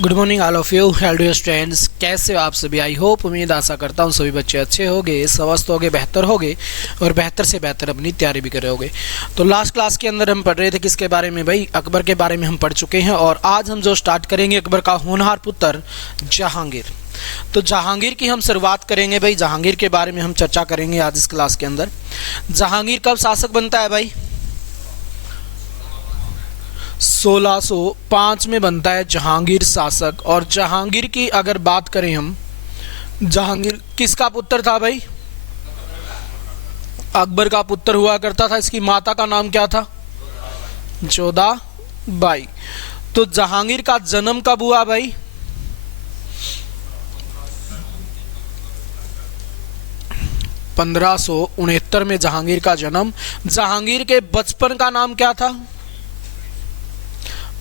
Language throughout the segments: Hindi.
Good morning all of you हेल्डियर स्टूडेंट्स। कैसे हो आप सभी? आई होप, उम्मीद आशा करता हूँ सभी बच्चे अच्छे होंगे, स्वस्थ होंगे, बेहतर होंगे और बेहतर से बेहतर अपनी तैयारी भी कर रहे होंगे। तो लास्ट क्लास के अंदर हम पढ़ रहे थे किसके बारे में भाई? अकबर के बारे में हम पढ़ चुके हैं और आज हम जो स्टार्ट करेंगे अकबर का होनहार पुत्र जहांगीर। तो जहांगीर की हम शुरुआत करेंगे भाई, जहांगीर के बारे में हम चर्चा करेंगे आज इस क्लास के अंदर। जहांगीर कब शासक बनता है भाई? 1605 में बनता है जहांगीर शासक। और जहांगीर की अगर बात करें हम, जहांगीर किसका पुत्र था भाई? अकबर का पुत्र हुआ करता था। इसकी माता का नाम क्या था? जोधाबाई। तो जहांगीर का जन्म कब हुआ भाई? 1569 में जहांगीर का जन्म। जहांगीर के बचपन का नाम क्या था?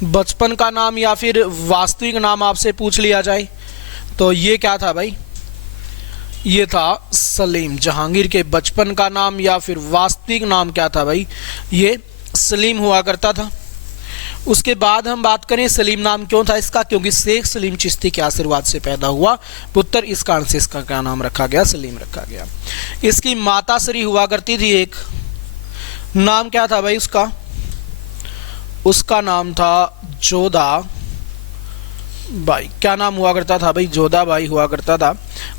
बचपन का नाम या फिर वास्तविक नाम आपसे पूछ लिया जाए तो ये क्या था भाई? ये था सलीम। जहांगीर के बचपन का नाम या फिर वास्तविक नाम क्या था भाई? ये सलीम हुआ करता था। उसके बाद हम बात करें सलीम नाम क्यों था इसका? क्योंकि शेख सलीम चिश्ती के आशीर्वाद से पैदा हुआ पुत्र, इस कारण से इसका क्या नाम रखा गया? सलीम रखा गया। इसकी माता श्री हुआ करती थी एक, नाम क्या था भाई उसका? उसका नाम था जोधाबाई। क्या नाम हुआ करता था भाई? जोधाबाई हुआ करता था।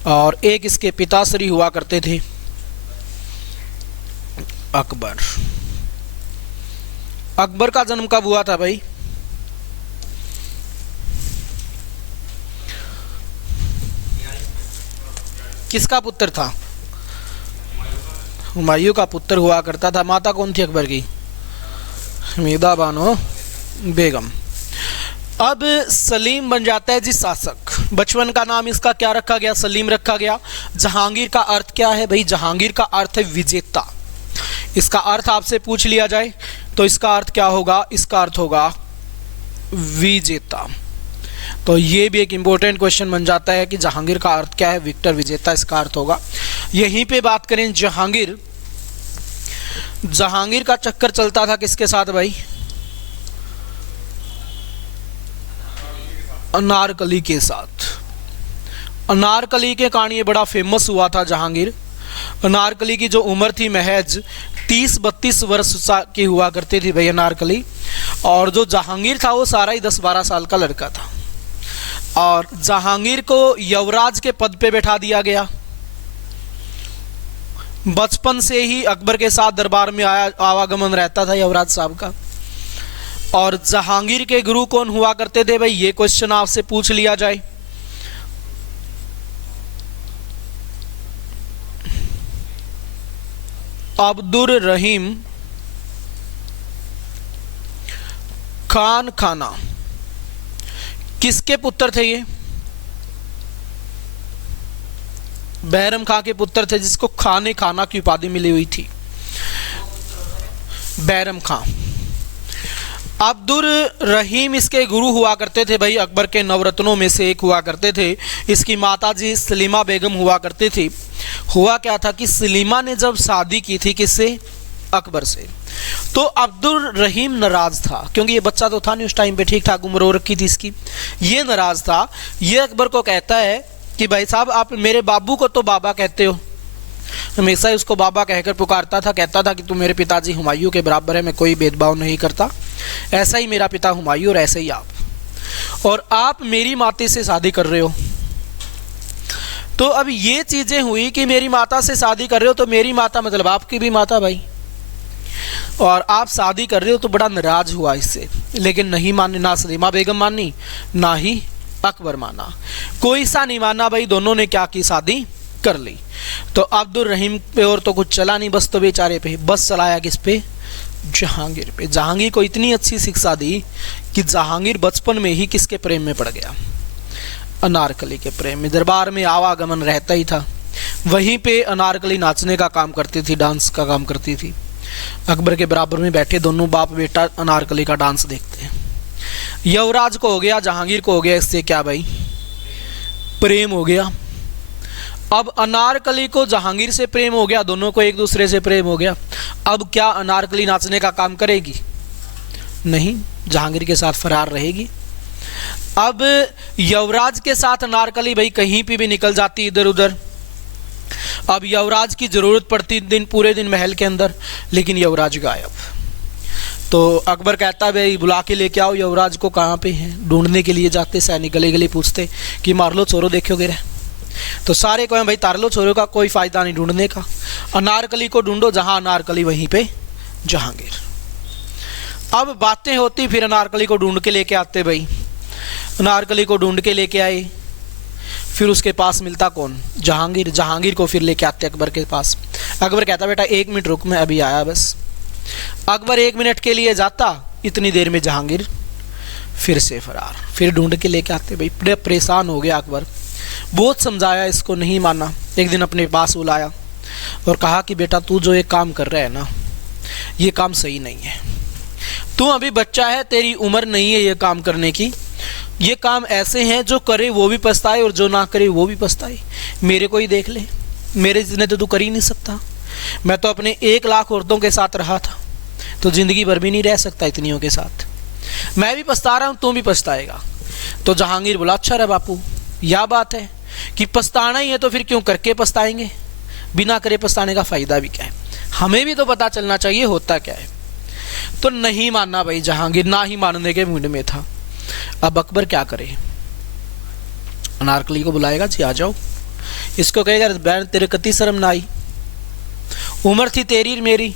और एक इसके पिताश्री हुआ करते थे अकबर। अकबर का जन्म कब हुआ था भाई? किसका पुत्र था? हुमायूं का पुत्र हुआ करता था। माता कौन थी अकबर की? हमीदा बानो बेगम। अब सलीम बन जाता है जी शासक। बचपन का नाम इसका क्या रखा गया? सलीम रखा गया। जहांगीर का अर्थ क्या है भाई? जहांगीर का अर्थ है विजेता। इसका अर्थ आपसे पूछ लिया जाए तो इसका अर्थ क्या होगा? इसका अर्थ होगा विजेता। तो ये भी एक इंपॉर्टेंट क्वेश्चन बन जाता है कि जहांगीर का अर्थ क्या है? विक्टर, विजेता इसका अर्थ होगा। यहीं पे बात करें जहांगीर का चक्कर चलता था किसके साथ भाई? अनारकली के साथ। अनारकली के कारण ये बड़ा फेमस हुआ था जहांगीर। अनारकली की जो उम्र थी महज 30-32 वर्ष की हुआ करती थी भाई अनारकली। और जो जहांगीर था वो सारा ही 10-12 साल का लड़का था। और जहांगीर को युवराज के पद पे बैठा दिया गया। बचपन से ही अकबर के साथ दरबार में आवागमन रहता था युवराज साहब का। और जहांगीर के गुरु कौन हुआ करते थे भाई? ये क्वेश्चन आपसे पूछ लिया जाए अब्दुल रहीम खान खाना किसके पुत्र थे? ये बैरम खां के पुत्र थे, जिसको खाने खाना की उपाधि मिली हुई थी। बैरम खां। अब्दुल रहीम इसके गुरु हुआ करते थे भाई। अकबर के नवरत्नों में से एक हुआ करते थे। इसकी माताजी सलीमा बेगम हुआ करती थी। हुआ क्या था कि सलीमा ने जब शादी की थी किससे? अकबर से। तो अब्दुल रहीम नाराज था, क्योंकि ये बच्चा तो था नहीं उस टाइम पे, ठीक ठाक उम्र हो रखी थी इसकी। ये नाराज था। ये अकबर को कहता है कि भाई साहब, आप मेरे बाबू को तो बाबा कहते हो, हमेशा ही उसको बाबा कहकर पुकारता था। कहता था कि तू मेरे पिताजी हुमायूं के बराबर है, मैं कोई भेदभाव नहीं करता। ऐसा ही मेरा पिता हुमायूं और ऐसे ही आप। और आप मेरी माता से शादी कर रहे हो। तो अब ये चीजें हुई कि मेरी माता से शादी कर रहे हो, तो मेरी माता मतलब आपकी भी माता भाई, और आप शादी कर रहे हो, तो बड़ा नाराज हुआ इससे। लेकिन नहीं मानी, ना सलीमा बेगम मानी ना ही अकबर माना, कोई सा नहीं माना भाई। दोनों ने क्या की? शादी कर ली। तो अब्दुल रहीम पे और तो कुछ चला नहीं, बस तो बेचारे पे बस चलाया किस पे? जहांगीर पे। जहांगीर को इतनी अच्छी शिक्षा दी कि जहांगीर बचपन में ही किसके प्रेम में पड़ गया? अनारकली के प्रेम में। दरबार में आवागमन रहता ही था। वहीं पे अनारकली नाचने का काम करती थी, डांस का काम करती थी। अकबर के बराबर में बैठे दोनों बाप बेटा अनारकली का डांस देखते हैं। युवराज को हो गया, जहांगीर को हो गया इससे क्या भाई? प्रेम हो गया। अब अनारकली को जहांगीर से प्रेम हो गया, दोनों को एक दूसरे से प्रेम हो गया। अब क्या अनारकली नाचने का काम करेगी? नहीं, जहांगीर के साथ फरार रहेगी। अब युवराज के साथ अनारकली भाई कहीं पे भी निकल जाती इधर उधर। अब युवराज की ज़रूरत पड़ती पूरे दिन महल के अंदर, लेकिन युवराज गायब। तो अकबर कहता है भाई बुला के लेके आओ युवराज को, कहाँ पे हैं। ढूंढने के लिए जाते सैनिक, गले गले पूछते कि मार लो छोरो देखोगे रे। तो सारे कहें भाई तार लो छोरो का, कोई फ़ायदा नहीं ढूंढने का। अनारकली को ढूंढो, जहाँ अनारकली वहीं पे जहांगीर। अब बातें होती, फिर अनारकली को ढूंढ के लेके आते भाई। अनारकली को ढूंढ के लेके आए, फिर उसके पास मिलता कौन, जहांगीर। जहांगीर को फिर लेके आते अकबर के पास। अकबर कहता बेटा 1 मिनट रुक, मैं अभी आया बस। अकबर 1 मिनट के लिए जाता, इतनी देर में जहांगीर फिर से फरार। फिर ढूंढ के लेके आते भाई। बड़े परेशान हो गया अकबर, बहुत समझाया इसको, नहीं माना। एक दिन अपने पास बुलाया और कहा कि बेटा तू जो ये काम कर रहा है ना, ये काम सही नहीं है। तू अभी बच्चा है, तेरी उम्र नहीं है ये काम करने की। ये काम ऐसे हैं जो करे वो भी पछताए और जो ना करे वो भी पछताए। मेरे को ही देख ले, मेरे जितने तो तू कर ही नहीं सकता। मैं तो अपने 1 लाख औरतों के साथ रहा था, तो ज़िंदगी भर भी नहीं रह सकता इतनियों के साथ। मैं भी पछता रहा हूँ, तू भी पछताएगा। तो जहांगीर बोला अच्छा रे बापू, यह बात है कि पछताना ही है तो फिर क्यों करके पछताएंगे, बिना करे पछताने का फ़ायदा भी क्या है। हमें भी तो पता चलना चाहिए होता क्या है। तो नहीं मानना भाई जहांगीर, ना ही मानने के मूड में था। अब अकबर क्या करे, अनारकली को बुलाएगा, जी आ जाओ। इसको कहेगा बहन तेरे कति शर्म ना आई, उम्र थी तेरी मेरी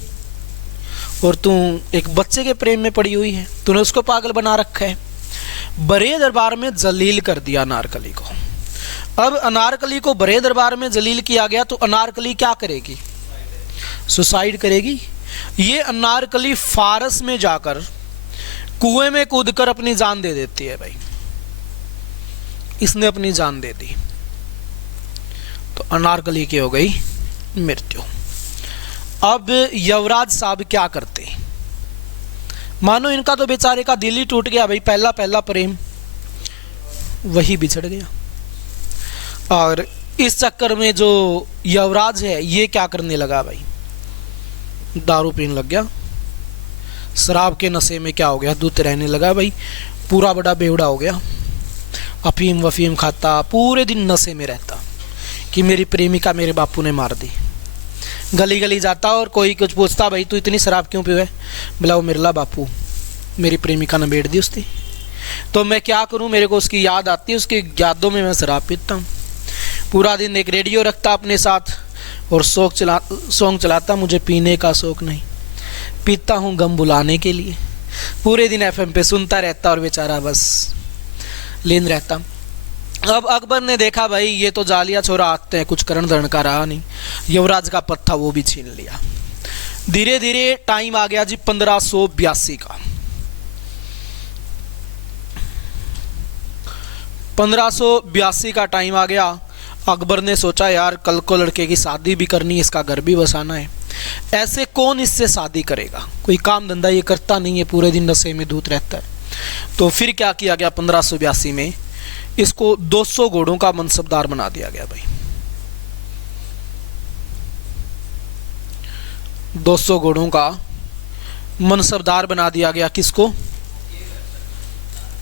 और तू एक बच्चे के प्रेम में पड़ी हुई है, तूने उसको पागल बना रखा है। बड़े दरबार में जलील कर दिया अनारकली को। अब अनारकली को बड़े दरबार में जलील किया गया, तो अनारकली क्या करेगी, सुसाइड करेगी। ये अनारकली फारस में जाकर कुएं में कूदकर अपनी जान दे देती है भाई। इसने अपनी जान दे दी, तो अनारकली की हो गई मृत्यु। अब युवराज साहब क्या करते, मानो इनका तो बेचारे का दिल ही टूट गया भाई। पहला पहला प्रेम वही बिछड़ गया। और इस चक्कर में जो युवराज है ये क्या करने लगा भाई, दारू पीने लग गया। शराब के नशे में क्या हो गया, दूध रहने लगा भाई। पूरा बड़ा बेवड़ा हो गया, अफीम वफीम खाता, पूरे दिन नशे में रहता कि मेरी प्रेमिका मेरे बापू ने मार दी। गली गली जाता और कोई कुछ पूछता भाई तू इतनी शराब क्यों पीवे, बोला वो मिरला बापू मेरी प्रेमिका ने बेच दी उसकी, तो मैं क्या करूं, मेरे को उसकी याद आती है, उसकी यादों में मैं शराब पीता हूँ। पूरा दिन एक रेडियो रखता अपने साथ और सॉन्ग चलाता, मुझे पीने का शौक नहीं, पीता हूँ गम बुलाने के लिए। पूरे दिन FM पे सुनता रहता और बेचारा बस लीन रहता। अब अकबर ने देखा भाई ये तो जालिया छोरा आते हैं, कुछ करण धरण का रहा नहीं। युवराज का पद था वो भी छीन लिया। धीरे धीरे टाइम आ गया जी 1582 का। 1582 का टाइम आ गया। अकबर ने सोचा यार कल को लड़के की शादी भी करनी है, इसका घर भी बसाना है, ऐसे कौन इससे शादी करेगा, कोई काम धंधा ये करता नहीं है, पूरे दिन नशे में धूत रहता है। तो फिर क्या किया गया 1582 में, इसको 200 घोड़ों का मनसबदार बना दिया गया भाई। 200 घोड़ों का मनसबदार बना दिया गया। किसको,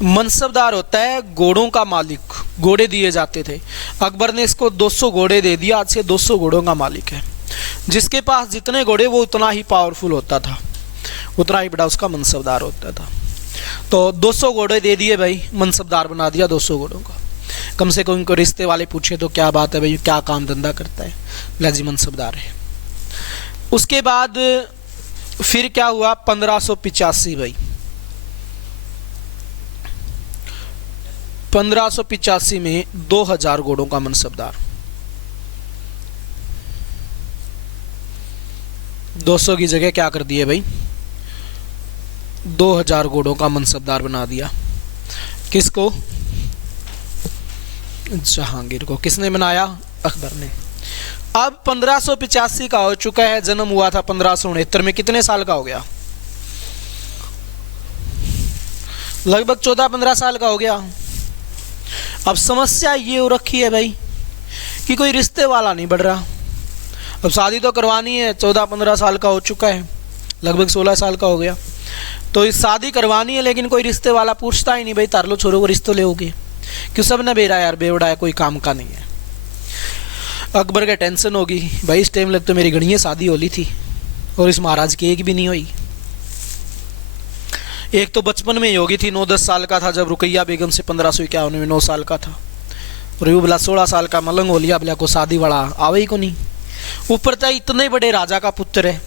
मनसबदार होता है घोड़ों का मालिक, घोड़े दिए जाते थे। अकबर ने इसको 200 घोड़े दे दिया, आज से 200 घोड़ों का मालिक है। जिसके पास जितने घोड़े वो उतना ही पावरफुल होता था, उतना ही बड़ा उसका मनसबदार होता था। तो 200 घोड़े दे दिए भाई, मनसबदार बना दिया 200 घोड़ों का। कम से कम उनको रिश्ते वाले पूछे तो क्या बात है भाई, क्या काम धंधा करता है, लाजी मनसबदार है। उसके बाद फिर क्या हुआ 1585 भाई, 1585 में 2000 घोड़ों का मनसबदार, 200 की जगह क्या कर दिए भाई 2000 घोड़ों का मनसबदार बना दिया। किसको, जहांगीर को। किसने बनाया, अकबर ने। अब 1585 का हो चुका है, जन्म हुआ था 1569 में, कितने साल का हो गया, लगभग 14-15 साल का हो गया। अब समस्या ये हो रखी है भाई कि कोई रिश्ते वाला नहीं बढ़ रहा। अब शादी तो करवानी है, 14-15 साल का हो चुका है, लगभग 16 साल का हो गया, तो इस शादी करवानी है, लेकिन कोई रिश्ते वाला पूछता ही नहीं, भाई तार लो छोरो को रिश्तो ले होगे क्यों, सब ने बेरा यार बेवड़ा है, कोई काम का नहीं है। अकबर का टेंशन होगी, भाई इस टाइम लग तो मेरी गणिया शादी होली थी और इस महाराज की एक भी नहीं हुई। एक तो बचपन में ही होगी थी, 9-10 साल का था जब रुकैया बेगम से 1551 में 9 साल का था, और ये बोला 16 साल का मलंग हो लिया, बोला को शादी वाला आवे ही को नहीं, ऊपर था इतने बड़े राजा का पुत्र है।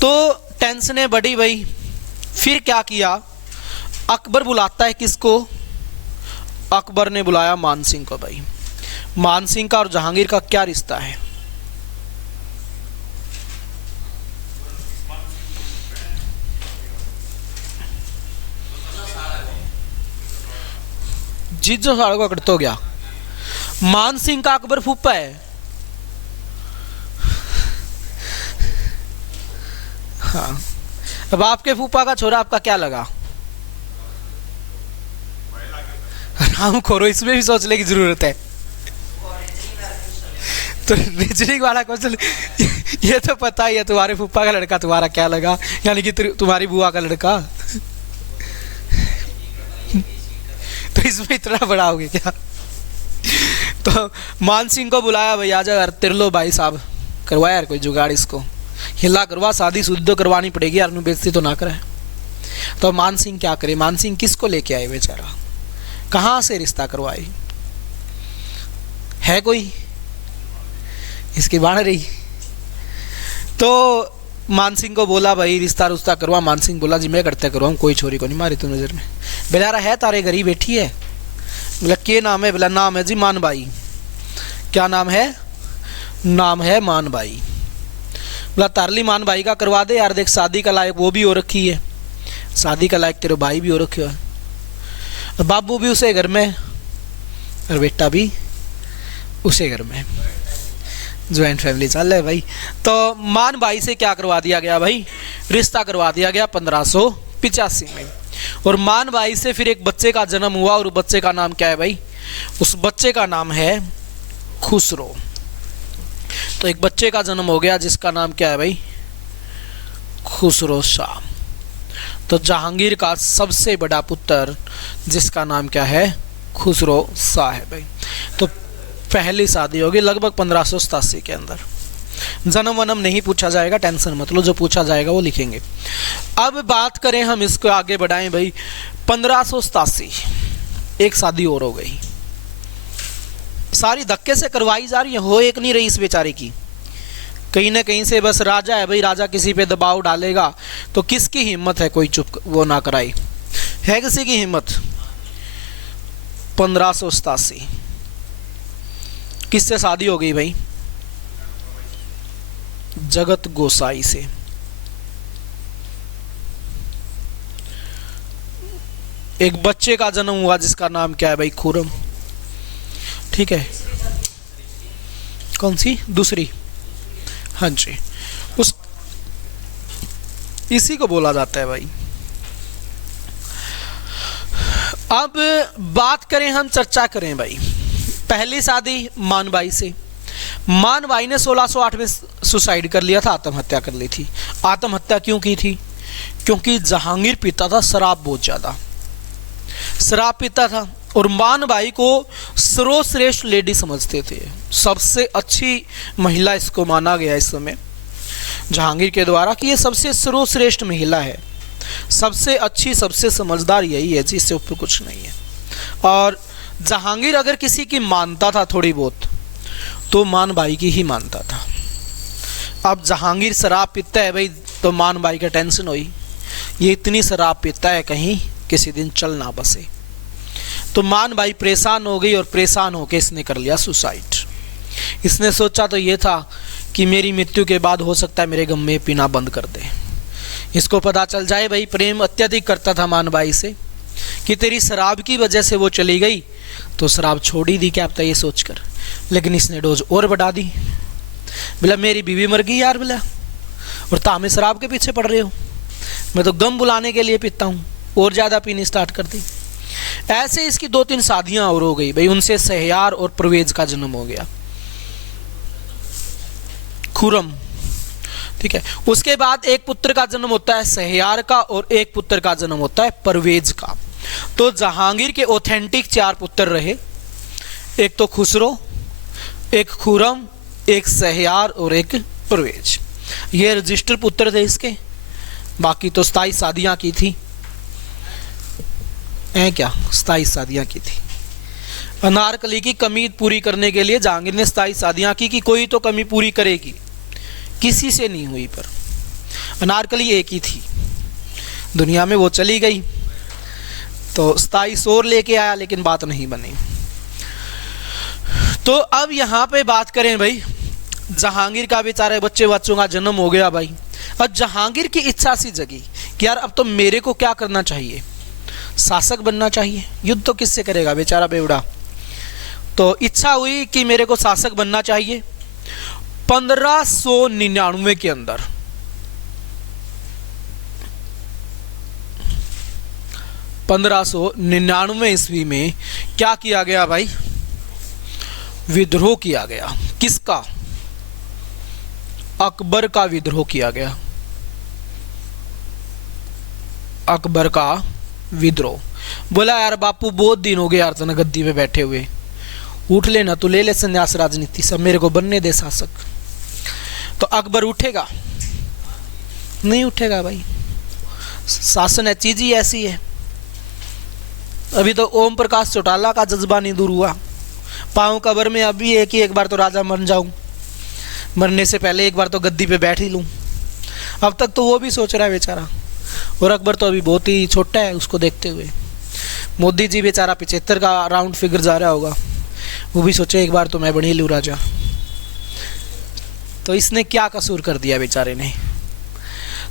तो टेंशन बढ़ी भाई। फिर क्या किया, अकबर बुलाता है किसको, अकबर ने बुलाया मान सिंह को। भाई मान सिंह का और जहांगीर का क्या रिश्ता है, जीजो साड़ो का कटतो गया। मान सिंह का अकबर फूफा है। हाँ, अब आपके फूफा का छोरा आपका क्या लगा, राम खोरो, इसमें भी सोचने की जरूरत है। तो रीजनिंग वाला क्वेश्चन, ये तो पता ही है तुम्हारे फूफा का लड़का तुम्हारा क्या लगा, यानी कि तुम्हारी बुआ का लड़का। तो इसमें इतना बढ़ाओगे क्या। तो मान सिंह को बुलाया, भाई आजा यार, तिरलो भाई साहब करवाया यार कोई जुगाड़, इसको हिला करवा, शादी शुद्ध करवानी पड़ेगी यार, बेइज्जती तो ना करे। तो मान सिंह क्या करे, मान सिंह किसको लेके आए बेचारा, कहाँ से रिश्ता करवाए, है कोई इसकी बाढ़ रही। तो मान सिंह को बोला भाई रिश्ता रुश्ता करवा। मान सिंह बोला जी मैं करते करवाऊँ, कोई छोरी को नहीं मारी तू नजर में, बेचारा है तारे गरीब बैठी है। बोला क्या नाम है, बोला नाम है जी मान बाई। क्या नाम है, नाम है मान बाई। बोला तारली मान भाई का करवा दे यार, देख शादी का लायक वो भी हो रखी है, शादी का लायक तेरे भाई भी हो रखे है, बाबू भी उसे घर में और बेटा भी उसे घर में, ज्वाइंट फैमिली चल है भाई। तो मान भाई से क्या करवा दिया गया भाई, रिश्ता करवा दिया गया 1585 में। और मान भाई से फिर एक बच्चे का जन्म हुआ, और बच्चे का नाम क्या है भाई, उस बच्चे का नाम है खुसरो। तो एक बच्चे का जन्म हो गया जिसका नाम क्या है भाई, खुसरो शाह। तो जहांगीर का सबसे बड़ा पुत्र जिसका नाम क्या है, खुसरो शाह है भाई। तो पहली शादी होगी लगभग 1587 के अंदर। जन्म वनम नहीं पूछा जाएगा, टेंशन मत लो, जो पूछा जाएगा वो लिखेंगे। अब बात करें हम, इसको आगे बढ़ाएं भाई। 1587 एक शादी और हो गई, सारी धक्के से करवाई जा रही है, हो एक नहीं रही इस बेचारे की। कहीं ना कहीं से बस राजा है भाई, राजा किसी पे दबाव डालेगा तो किसकी हिम्मत है कोई चुप वो ना कराई, है किसी की हिम्मत। 1587 किससे शादी हो गई भाई, जगत गोसाई से। एक बच्चे का जन्म हुआ जिसका नाम क्या है भाई, खुरम। ठीक है, कौन सी दूसरी, हाँ जी, उस इसी को बोला जाता है भाई। अब बात करें हम, चर्चा करें भाई, पहली शादी मानबाई से। मानबाई ने 1608 में सुसाइड कर लिया था, आत्महत्या कर ली थी। आत्महत्या क्यों की थी, क्योंकि जहांगीर पीता था शराब, बहुत ज्यादा शराब पीता था, और मानबाई को सर्वश्रेष्ठ लेडी समझते थे, सबसे अच्छी महिला इसको माना गया इस समय जहांगीर के द्वारा कि ये सबसे सर्वश्रेष्ठ महिला है, सबसे अच्छी, सबसे समझदार यही है जी, इससे ऊपर कुछ नहीं है। और जहांगीर अगर किसी की मानता था थोड़ी बहुत तो मानबाई की ही मानता था। अब जहांगीर शराब पीता है भाई, तो मानबाई का टेंशन हुई, ये इतनी शराब पीता है कहीं किसी दिन चल ना बसे। तो मानबाई परेशान हो गई, और परेशान होकर इसने कर लिया सुसाइड। इसने सोचा तो ये था कि मेरी मृत्यु के बाद हो सकता है मेरे गम में पीना बंद कर दे। इसको पता चल जाए भाई, प्रेम अत्यधिक करता था मानबाई से, कि तेरी शराब की वजह से वो चली गई तो शराब छोड़ ही दी क्या पता, ये सोचकर। लेकिन इसने डोज और बढ़ा दी, बोला मेरी बीवी मर गई यार, बोला और तामे शराब के पीछे पड़ रहे हो, मैं तो गम बुलाने के लिए पीता हूँ, और ज़्यादा पीनी स्टार्ट कर दी। ऐसे इसकी 2-3 शादियां और हो गई भाई, उनसे सहयार और परवेज का जन्म हो गया। खुरम ठीक है। उसके बाद एक पुत्र का जन्म होता है शहरयार का और एक पुत्र का जन्म होता है परवेज का। तो जहांगीर के ऑथेंटिक 4 पुत्र रहे, एक तो खुसरो, एक खुरम, एक शहरयार और एक परवेज। ये रजिस्टर पुत्र थे इसके, बाकी तो 27 शादियां की थी, क्या 27 शादियां की थी। अनारकली की कमी पूरी करने के लिए जहांगीर ने 27 शादियां की कि कोई तो कमी पूरी करेगी, किसी से नहीं हुई, पर अनारकली एक ही थी दुनिया में, वो चली गई तो 27 और लेके आया, लेकिन बात नहीं बनी। तो अब यहाँ पे बात करें भाई, जहांगीर का बेचारे बच्चों का जन्म हो गया भाई। अब जहांगीर की इच्छा सी जगी कि यार अब तो मेरे को क्या करना चाहिए, शासक बनना चाहिए, युद्ध तो किससे करेगा बेचारा बेवड़ा। तो इच्छा हुई कि मेरे को शासक बनना चाहिए। 1599 के अंदर 1599 ईस्वी में क्या किया गया भाई, विद्रोह किया गया। किसका? अकबर का विद्रोह किया गया। अकबर का विद्रोह। बोला यार बापू बहुत दिन हो गए यार तना गद्दी पे बैठे हुए, उठ लेना, तो ले ले संन्यास राजनीति, सब मेरे को बनने दे शासक। तो अकबर उठेगा? नहीं उठेगा भाई, शासन है चीज ही ऐसी है। अभी तो ओम प्रकाश चौटाला का जज्बा नहीं दूर हुआ, पाँव कबर में अभी एक बार तो राजा बन जाऊं, मरने से पहले एक बार तो गद्दी पे बैठ ही लूं। अब तक तो वो भी सोच रहा है बेचारा, और अकबर तो अभी बहुत ही छोटा है उसको देखते हुए। मोदी जी बेचारा 75 का राउंड फिगर जा रहा होगा, वो भी सोचे एक बार तो मैं बन ही लूं राजा। तो इसने क्या कसूर कर दिया बेचारे ने।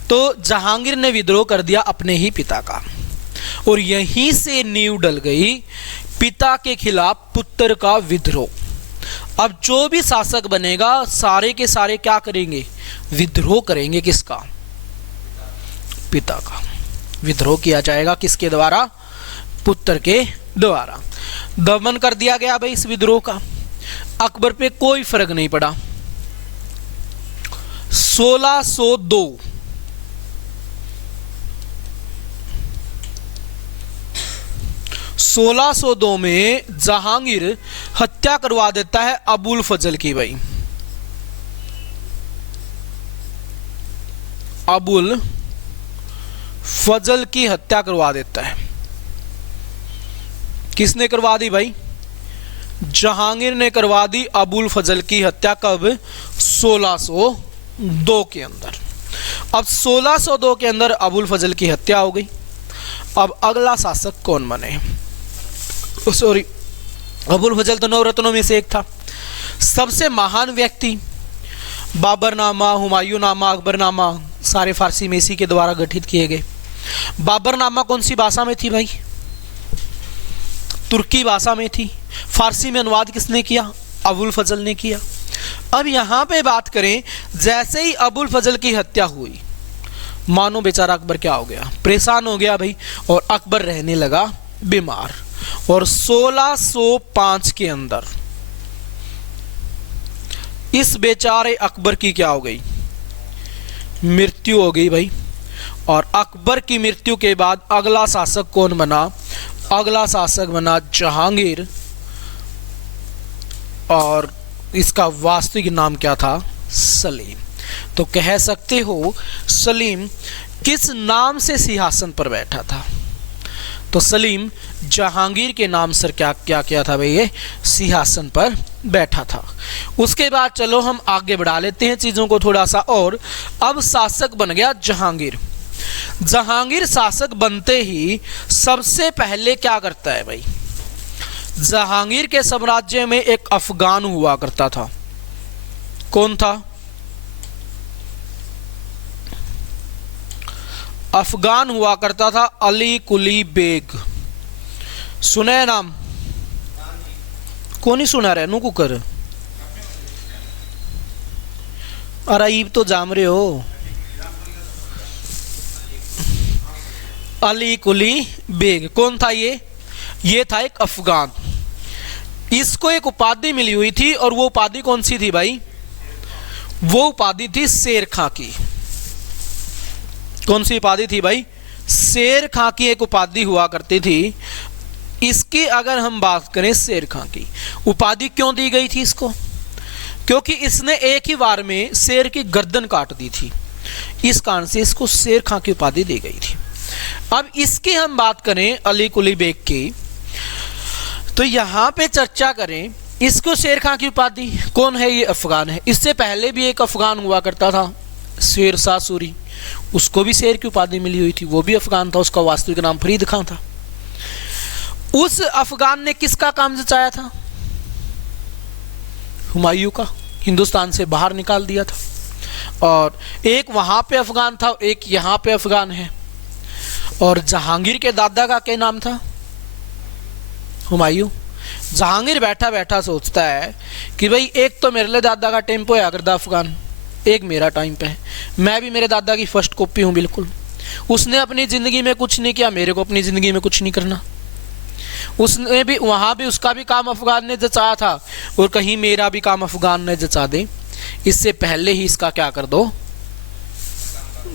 तो जहांगीर ने विद्रोह कर दिया अपने ही पिता का, और यहीं से नींव डल गई पिता के खिलाफ पुत्र का विद्रोह। अब जो भी शासक बनेगा सारे के सारे क्या करेंगे, विद्रोह करेंगे। किसका? पिता का विद्रोह किया जाएगा। किसके द्वारा? पुत्र के द्वारा। दमन कर दिया गया भाई इस विद्रोह का। अकबर पे कोई फर्क नहीं पड़ा। 1602 में जहांगीर हत्या करवा देता है अबुल फजल की भाई। अबुल फजल की हत्या करवा देता है। किसने करवा दी भाई? जहांगीर ने करवा दी अबुल फजल की हत्या। कब? 1602 के अंदर। अब 1602 के अंदर अबुल फजल की हत्या हो गई। अब अगला शासक कौन बने? सॉरी, अबुल फजल तो 9 रत्नों में से एक था। सबसे महान व्यक्ति बाबरनामा, हुमायूंनामा, अकबरनामा सारे फारसी में इसी के द्वारा गठित किए गए। बाबरनामा कौन सी भाषा में थी भाई? तुर्की भाषा में थी। फारसी में अनुवाद किसने किया? अबुल फजल ने किया। अब यहां पे बात करें, जैसे ही अबुल फजल की हत्या हुई, मानो बेचारा अकबर क्या हो गया, परेशान हो गया भाई, और अकबर रहने लगा बीमार। और 1605 के अंदर इस बेचारे अकबर की क्या हो गई? मृत्यु हो गई भाई। और अकबर की मृत्यु के बाद अगला शासक कौन बना? अगला शासक बना जहांगीर। और इसका वास्तविक नाम क्या था? सलीम। तो कह सकते हो सलीम किस नाम से सिंहासन पर बैठा था? तो सलीम जहांगीर के नाम से क्या किया था भाई? ये सिंहासन पर बैठा था। उसके बाद चलो हम आगे बढ़ा लेते हैं चीजों को थोड़ा सा और। अब शासक बन गया जहांगीर। जहांगीर शासक बनते ही सबसे पहले क्या करता है भाई? जहांगीर के साम्राज्य में एक अफगान हुआ करता था। कौन था? अफगान हुआ करता था अली कुली बेग। सुना है नाम? कौन ही सुना रहे नु कुकर? अरे ईब तो जाम रहे हो। अली कुली बेग कौन था? ये था एक अफगान। इसको एक उपाधि मिली हुई थी, और वो उपाधि कौन सी थी भाई? वो उपाधि थी शेर खां की। कौन सी उपाधि थी भाई? शेर खां की एक उपाधि हुआ करती थी। इसकी अगर हम बात करें, शेर खां की उपाधि क्यों दी गई थी इसको? क्योंकि इसने एक ही बार में शेर की गर्दन काट दी थी, इस कारण से इसको शेर खां की उपाधि दी गई थी। अब इसकी हम बात करें अली कुली बेग की, तो यहां पे चर्चा करें, इसको शेर खां की उपाधि, कौन है ये? अफगान है। इससे पहले भी एक अफगान हुआ करता था शेर शाह सूरी, उसको भी शेर की उपाधि मिली हुई थी, वो भी अफगान था, उसका वास्तविक नाम फरीद खां था। उस अफगान ने किसका काम जचाया था? हुमायूं का, हिंदुस्तान से बाहर निकाल दिया था। और एक वहां पे अफगान था, एक यहां पे अफगान है। और जहांगीर के दादा का क्या नाम था? हुमायूं। जहांगीर बैठा बैठा सोचता है कि भाई एक तो मेरे लिए दादा का टेम्पो है अगरदा अफगान, एक मेरा टाइम पे है, मैं भी मेरे दादा की फर्स्ट कॉपी हूं बिल्कुल। उसने अपनी जिंदगी में कुछ नहीं किया, मेरे को अपनी जिंदगी में कुछ नहीं करना। उसने भी वहां भी उसका भी काम अफगान ने जचाया था, और कहीं मेरा भी काम अफगान ने जचा दे, इससे पहले ही इसका क्या कर दो,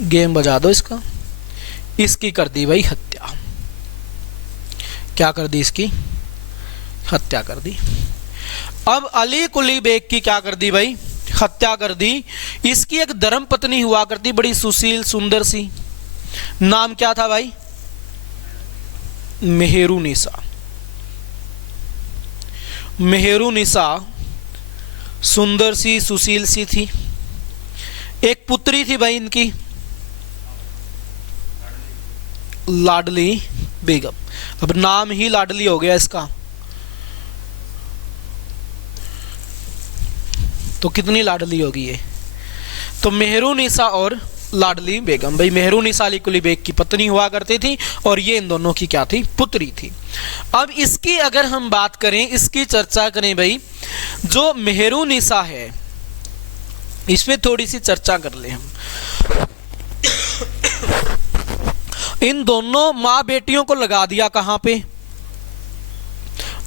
गेम बजा दो इसका। इसकी कर दी भाई हत्या। क्या कर दी? इसकी हत्या कर दी। अब अली कुली बेग की क्या कर दी भाई? हत्या कर दी। इसकी एक धर्म पत्नी हुआ करती, बड़ी सुशील सुंदर सी, नाम क्या था भाई? मेहरुनिसा। मेहरुनिसा सुंदर सी सुशील सी थी। एक पुत्री थी भाई इनकी, लाडली बेगम। अब नाम ही लाडली हो गया इसका, तो कितनी लाडली होगी ये? तो मेहरुनिसा और लाडली बेगम। भाई मेहरुनिसा अली कुली बेग की पत्नी हुआ करती थी, और ये इन दोनों की क्या थी? पुत्री थी। अब इसकी अगर हम बात करें, इसकी चर्चा करें भाई, जो मेहरुनिसा है इसमें थोड़ी सी चर्चा कर ले हम। इन दोनों माँ बेटियों को लगा दिया कहां पे?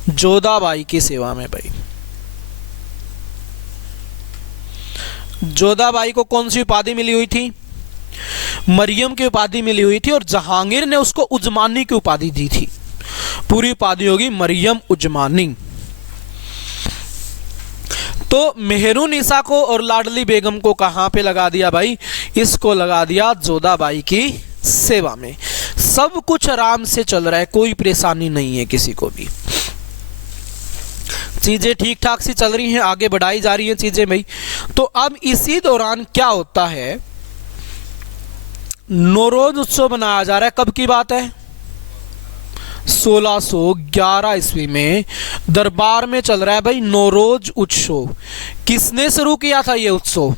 जोधाबाई की सेवा में भाई। जोधाबाई को कौन सी उपाधि मिली हुई थी? मरियम की उपाधि मिली हुई थी, और जहांगीर ने उसको उजमानी की उपाधि दी थी। पूरी उपाधि होगी मरियम उजमानी। तो मेहरुनिसा को और लाडली बेगम को कहां पे लगा दिया भाई? इसको लगा दिया जोधाबाई की सेवा में। सब कुछ आराम से चल रहा है, कोई परेशानी नहीं है किसी को भी, चीजें ठीक ठाक सी चल रही हैं, आगे बढ़ाई जा रही हैं चीजें भाई। तो अब इसी दौरान क्या होता है? नौरोज उत्सव मनाया जा रहा है। कब की बात है? 1611 ईस्वी में दरबार में चल रहा है भाई नौरोज उत्सव। किसने शुरू किया था ये उत्सव?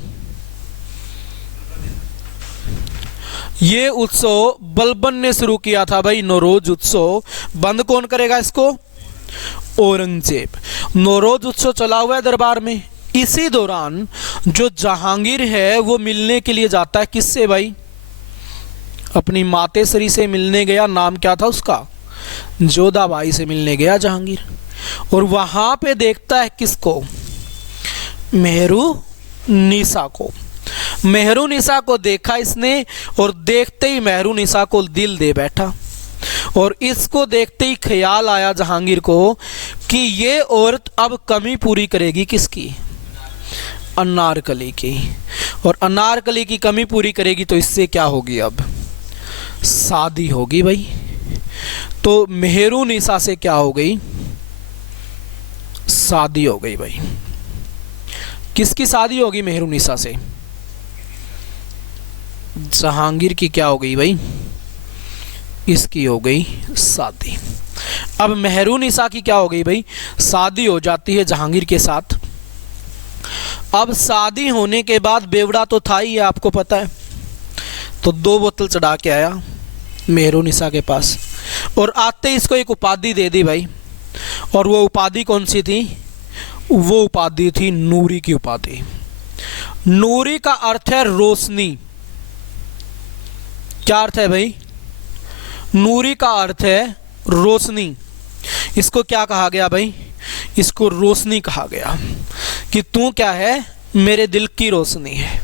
ये उत्सव बलबन ने शुरू किया था भाई, नौरोज उत्सव। बंद कौन करेगा इसको? औरंगजेब। नौरोज उत्सव चला हुआ है दरबार में। इसी दौरान जो जहांगीर है वो मिलने के लिए जाता है किससे भाई? अपनी मातेश्वरी से मिलने गया। नाम क्या था उसका? जोधाबाई से मिलने गया जहांगीर। और वहां पे देखता है किसको? मेहरुनिसा को। मेहरुनिसा को देखा इसने, और देखते ही मेहरुनिसा को दिल दे बैठा। और इसको देखते ही ख्याल आया जहांगीर को कि ये औरत अब कमी पूरी करेगी किसकी? अनारकली की। और अनारकली की कमी पूरी करेगी तो इससे क्या होगी? अब शादी होगी भाई। तो मेहरुनिसा से क्या हो गई? शादी हो गई भाई। किसकी शादी होगी मेहरुनिसा से? जहांगीर की क्या हो गई भाई? इसकी हो गई शादी। अब मेहरुनिसा की क्या हो गई भाई? शादी हो जाती है जहांगीर के साथ। अब शादी होने के बाद बेवड़ा तो था ही है, आपको पता है। तो 2 बोतल चढ़ा के आया मेहरुनिसा के पास, और आते ही इसको एक उपाधि दे दी भाई। और वो उपाधि कौन सी थी? वो उपाधि थी नूरी की उपाधि। नूरी का अर्थ है रोशनी। क्या अर्थ है भाई? नूरी का अर्थ है रोशनी। इसको क्या कहा गया भाई? इसको रोशनी कहा गया कि तू क्या है? मेरे दिल की रोशनी है।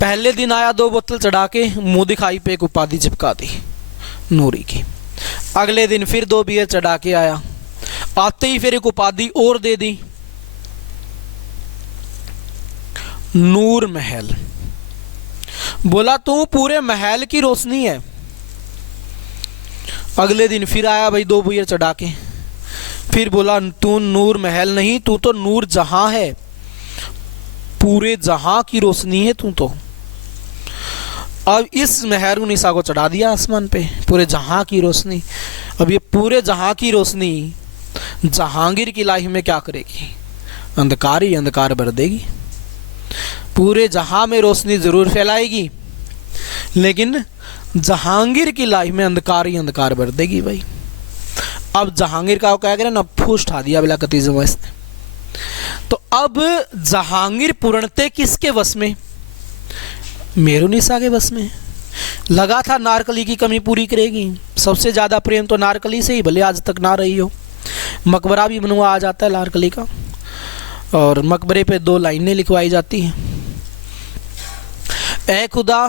पहले दिन आया 2 बोतल चढ़ा के मुंह दिखाई पे एक उपाधि चिपका दी नूरी की। अगले दिन फिर 2 बियर चढ़ा के आया, आते ही फिर एक उपाधि और दे दी, नूर महल। बोला तू पूरे महल की रोशनी है। अगले दिन फिर आया भाई 2 बियर चढ़ा के, फिर बोला तू नूर महल नहीं, तू तो नूर जहां है, पूरे जहां की रोशनी है तू तो। अब इस मेहरुनिसा को चढ़ा दिया आसमान पे, पूरे जहां की रोशनी। अब ये पूरे जहां की रोशनी जहांगीर की लाइफ में क्या करेगी? अंधकार ही अंधकार भर देगी। पूरे जहां में रोशनी जरूर फैलाएगी, लेकिन जहांगीर की लाइफ में अंधकार ही अंधकार भर देगी भाई। अब जहांगीर का क्या करे ना, फूस उठा दिया बिला कती जमाइस ने। तो अब जहांगीर पूर्णते किसके वश में? मेहरुनिसा के बस में। लगा था नारकली की कमी पूरी करेगी, सबसे ज़्यादा प्रेम तो नारकली से ही, भले आज तक ना रही हो। मकबरा भी बनवा आ जाता है नारकली का, और मकबरे पे 2 लाइनें लिखवाई जाती हैं, ऐ खुदा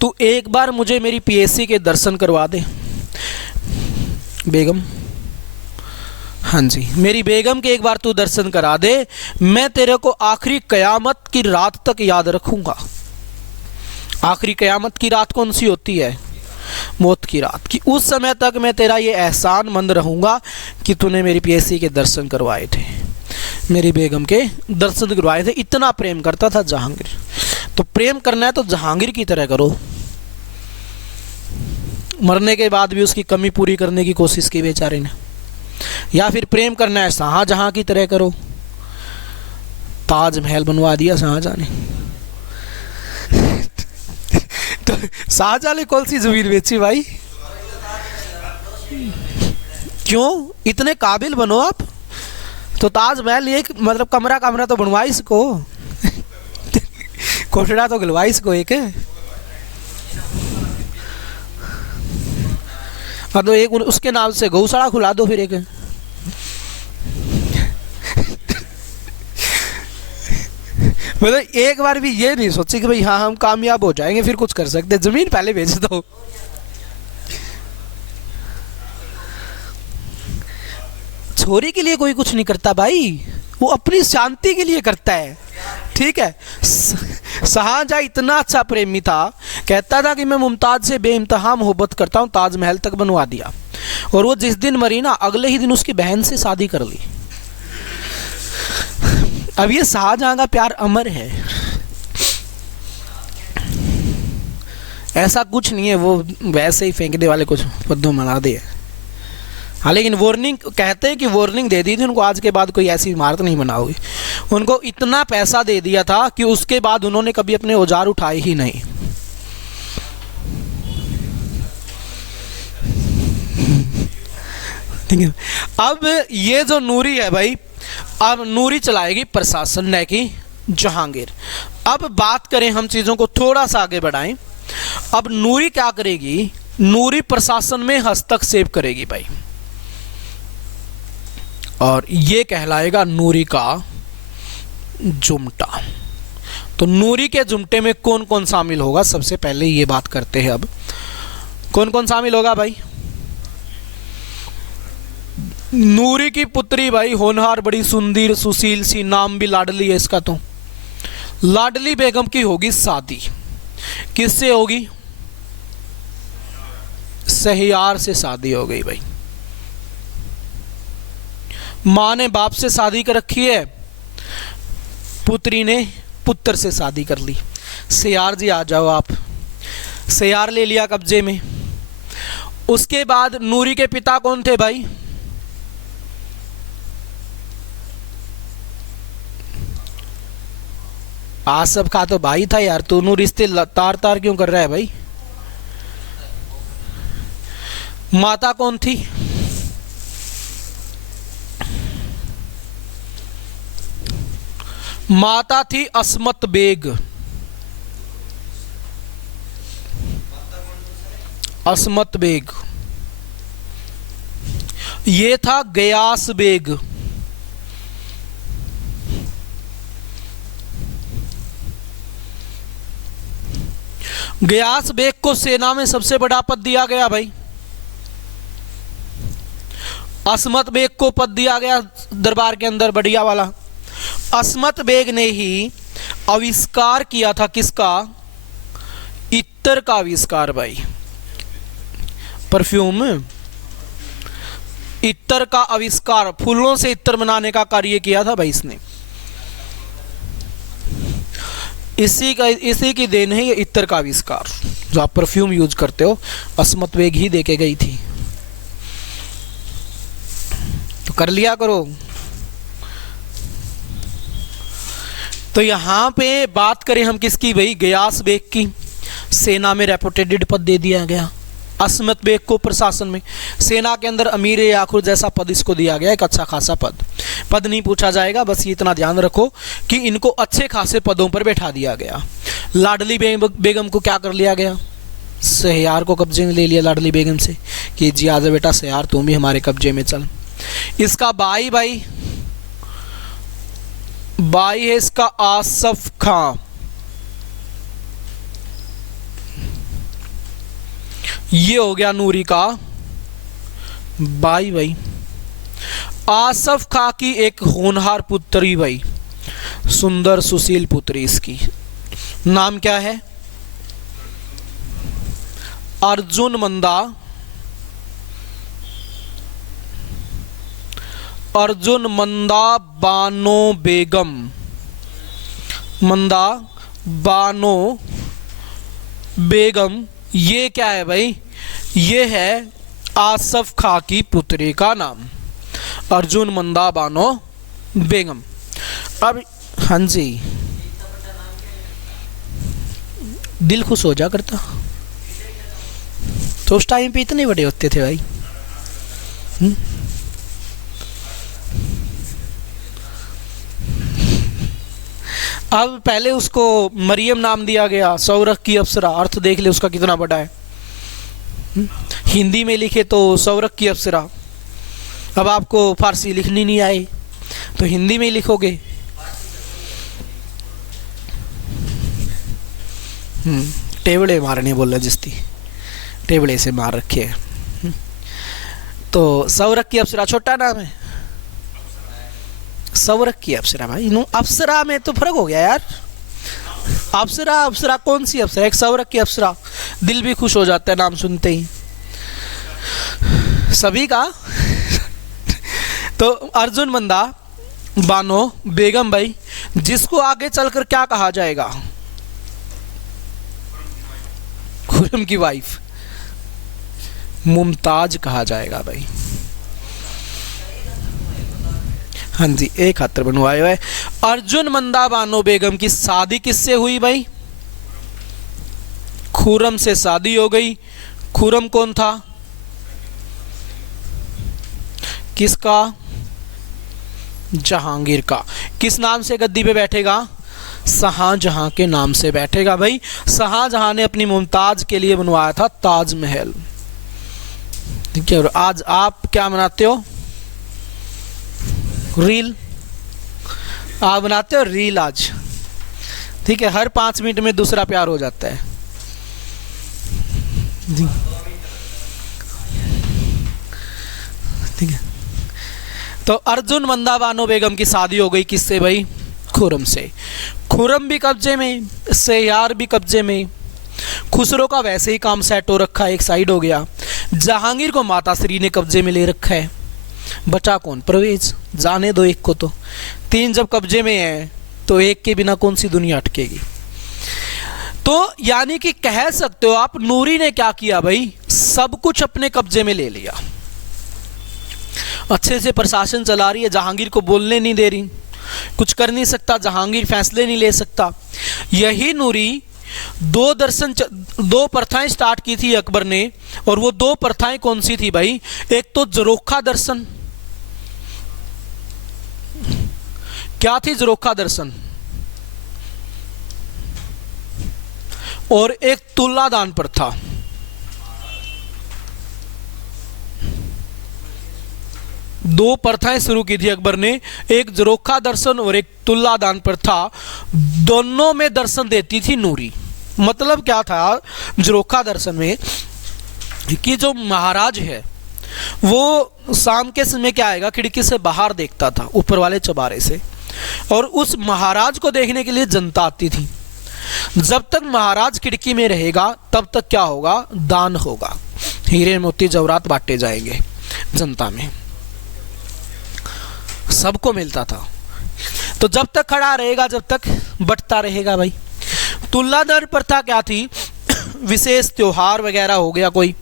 तू एक बार मुझे मेरी पीएससी के दर्शन करवा दे बेगम। हाँ जी, मेरी बेगम के एक बार तू दर्शन करा दे, मैं तेरे को आखिरी कयामत की रात तक याद रखूंगा। आखिरी कयामत की रात कौन सी होती है? मौत की रात की। उस समय तक मैं तेरा ये एहसान मंद रहूंगा कि तूने मेरी पीएससी के दर्शन करवाए थे, मेरी बेगम के दर्शन करवाए थे। इतना प्रेम करता था जहांगीर। तो प्रेम करना है तो जहांगीर की तरह करो। मरने के बाद भी उसकी कमी पूरी करने की कोशिश की बेचारे ने। या फिर प्रेम करना है शाहजहां की तरह करो। ताजमहल बनवा दिया शाहजहां ने। तो शाहजहां ने कौन सी जमीन बेची भाई? क्यों? इतने काबिल बनो आप तो ताजमहल एक मतलब कमरा तो बनवा इसको, कोठड़ा तो गलवा इसको एक। हाँ तो एक उसके नाम से गौशाला खुला दो फिर एक। मतलब एक बार भी ये नहीं सोचे कि भाई हाँ हम कामयाब हो जाएंगे फिर कुछ कर सकते, जमीन पहले बेच दो। छोरी के लिए कोई कुछ नहीं करता भाई, वो अपनी शांति के लिए करता है। ठीक है, शाहजहां इतना अच्छा प्रेमी था, कहता था कि मैं मुमताज से बेइंतहा मोहब्बत करता हूँ, ताजमहल तक बनवा दिया। और वो जिस दिन मरी ना, अगले ही दिन उसकी बहन से शादी कर ली। अब ये शाहजहां का प्यार अमर है, ऐसा कुछ नहीं है वो वैसे ही फेंकने वाले कुछ पद्दू मना दे। हाँ लेकिन वार्निंग कहते हैं कि वार्निंग दे दी थी उनको, आज के बाद कोई ऐसी इमारत नहीं बनाओगी। उनको इतना पैसा दे दिया था कि उसके बाद उन्होंने कभी अपने औजार उठाए ही नहीं। ठीक है, अब ये जो नूरी है भाई, अब नूरी चलाएगी प्रशासन, न कि जहांगीर। अब बात करें हम चीज़ों को थोड़ा सा आगे बढ़ाएं। अब नूरी क्या करेगी? नूरी प्रशासन में हस्तक्षेप करेगी भाई, और ये कहलाएगा नूरी का जुमटा। तो नूरी के जुमटे में कौन कौन शामिल होगा, सबसे पहले ये बात करते हैं। अब कौन कौन शामिल होगा भाई? नूरी की पुत्री भाई होनहार, बड़ी सुंदर सुशील सी, नाम भी लाडली है इसका। तो लाडली बेगम की होगी शादी। किससे होगी? शहरयार से शादी हो गई भाई। माँ ने बाप से शादी कर रखी है, पुत्री ने पुत्र से शादी कर ली। शहरयार जी आ जाओ आप। शहरयार ले लिया कब्जे में। उसके बाद नूरी के पिता कौन थे भाई? आसफ का तो भाई था यार, तू रिश्ते तार तार क्यों कर रहा है भाई? माता कौन थी? माता थी असमत बेग। असमत बेग। ये था गयास बेग। गयास बेग को सेना में सबसे बड़ा पद दिया गया भाई। असमत बेग को पद दिया गया दरबार के अंदर बढ़िया वाला। असमत बेग ने ही आविष्कार किया था किसका? इत्र का आविष्कार भाई। परफ्यूम, इत्र का आविष्कार, फूलों से इत्र बनाने का कार्य किया था भाई इसने। इसी की देन है ये इत्र का आविष्कार। जो आप परफ्यूम यूज करते हो, असमत बेग ही देके गई थी। तो कर लिया करो। तो यहां पे बात करें हम किसकी भाई? गयास बेग की। सेना में रेपुटेटेड पद दे दिया गया। असमत बेग को प्रशासन में, सेना के अंदर अमीर याखुर जैसा पद इसको दिया गया, एक अच्छा खासा पद। पद नहीं पूछा जाएगा, बस ये इतना ध्यान रखो कि इनको अच्छे खासे पदों पर बैठा दिया गया। लाडली बेगम को क्या कर लिया गया? शहयार को कब्जे में ले लिया लाडली बेगम से कि जी आजा बेटा शहयार, तुम भी हमारे कब्जे में चल। इसका भाई है इसका आसफ खां। ये हो गया नूरी का भाई। आसफ खां की एक होनहार पुत्री भाई, सुंदर सुशील पुत्री इसकी। नाम क्या है? अर्जुन मंदा। अर्जुन मंदा बानो बेगम। मंदा बानो बेगम, ये क्या है भाई? ये है आसफ खां की पुत्री का नाम, अर्जुन मंदा बानो बेगम। अब हाँ जी, दिल खुश हो जा करता। तो उस टाइम पे इतने बड़े होते थे भाई। अब पहले उसको मरियम नाम दिया गया, सौरख की अप्सरा। अर्थ देख ले उसका कितना बड़ा है। हिंदी में लिखे तो सौरख की अप्सरा। अब आपको फारसी लिखनी नहीं आए तो हिंदी में लिखोगे। टेबड़े मारने बोल रहे जिसती, टेबड़े से मार रखे हैं। तो सौरख की अप्सरा छोटा नाम है, सौरख की अप्सरा भाई। अप्सरा में तो फर्क हो गया यार। अप्सरा कौन सी अप्सरा? एक सौरख की अप्सरा, दिल भी खुश हो जाता है नाम सुनते ही सभी का। तो अर्जुन मंदा बानो बेगम भाई, जिसको आगे चलकर क्या कहा जाएगा? खुर्रम की वाइफ, मुमताज कहा जाएगा भाई। हाँ जी, एक खातर बनवाया हुआ है। अर्जुन मंदा बानो बेगम की शादी किससे हुई भाई? खुर्रम से शादी हो गई। खुर्रम कौन था? किसका? जहांगीर का। किस नाम से गद्दी पे बैठेगा? शाहजहां के नाम से बैठेगा भाई। शाहजहां ने अपनी मुमताज के लिए बनवाया था ताजमहल। ठीक है। और आज आप क्या मनाते हो? रील। आप बनाते हो रील आज। ठीक है। हर 5 मिनट में दूसरा प्यार हो जाता है जी। ठीक है। तो अर्जुन मंदा बानो बेगम की शादी हो गई किससे भाई? खुर्रम से। खुर्रम भी कब्जे में, शहयार भी कब्जे में। खुसरो का वैसे ही काम सेट हो रखा है, एक साइड हो गया। जहांगीर को माता श्री ने कब्जे में ले रखा है। बचा कौन? परवेज। जाने दो एक को तो। 3 जब कब्जे में है तो एक के बिना कौन सी दुनिया अटकेगी? तो यानी कि कह सकते हो आप, नूरी ने क्या किया भाई? सब कुछ अपने कब्जे में ले लिया। अच्छे से प्रशासन चला रही है, जहांगीर को बोलने नहीं दे रही, कुछ कर नहीं सकता जहांगीर, फैसले नहीं ले सकता। यही नूरी 2 प्रथाएं स्टार्ट की थी अकबर ने। और वो 2 प्रथाएं कौन सी थी भाई? एक तो जरोखा दर्शन। क्या थी जरोखा दर्शन? और एक तुलादान प्रथा। दो प्रथाएं शुरू की थी अकबर ने, एक जरोखा दर्शन और एक तुलादान प्रथा। दोनों में दर्शन देती थी नूरी। मतलब क्या था झरोखा दर्शन में कि जो महाराज है वो शाम के समय क्या आएगा, खिड़की से बाहर देखता था ऊपर वाले चौबारे से, और उस महाराज को देखने के लिए जनता आती थी। जब तक महाराज खिड़की में रहेगा तब तक क्या होगा, दान होगा, हीरे मोती जवाहरात बांटे जाएंगे जनता में, सबको मिलता था। तो जब तक खड़ा रहेगा जब तक बंटता रहेगा भाई। तुलनादर प्रथा क्या थी, विशेष त्योहार वगैरह हो गया कोई,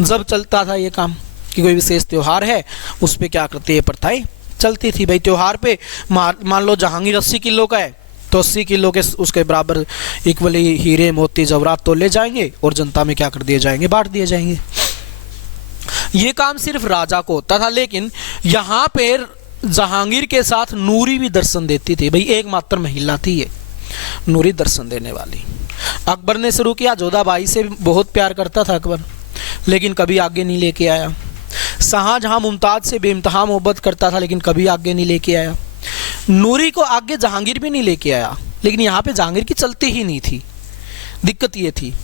जब चलता था ये काम कि कोई विशेष त्योहार है उस पे क्या करते ये प्रथाएं चलती थी भाई। त्योहार पे मान लो जहांगीर 80 किलो का है तो 80 किलो के उसके बराबर इक्वली हीरे मोती जवाहरात तो ले जाएंगे और जनता में क्या कर दिए जाएंगे, बांट दिए जाएंगे। ये काम सिर्फ राजा को होता था, लेकिन यहाँ पे जहांगीर के साथ नूरी भी दर्शन देती थी भाई, एकमात्र महिला थी ये नूरी दर्शन देने वाली। अकबर ने शुरू किया, जोधाबाई से बहुत प्यार करता था अकबर, लेकिन कभी आगे नहीं लेके आया। शाहजहां मुमताज से बेइंतहा मोहब्बत करता था, लेकिन कभी आगे नहीं लेके आया। नूरी को आगे जहांगीर भी नहीं लेके आया, लेकिन यहाँ पे जहांगीर की चलती ही नहीं थी, दिक्कत ये थी।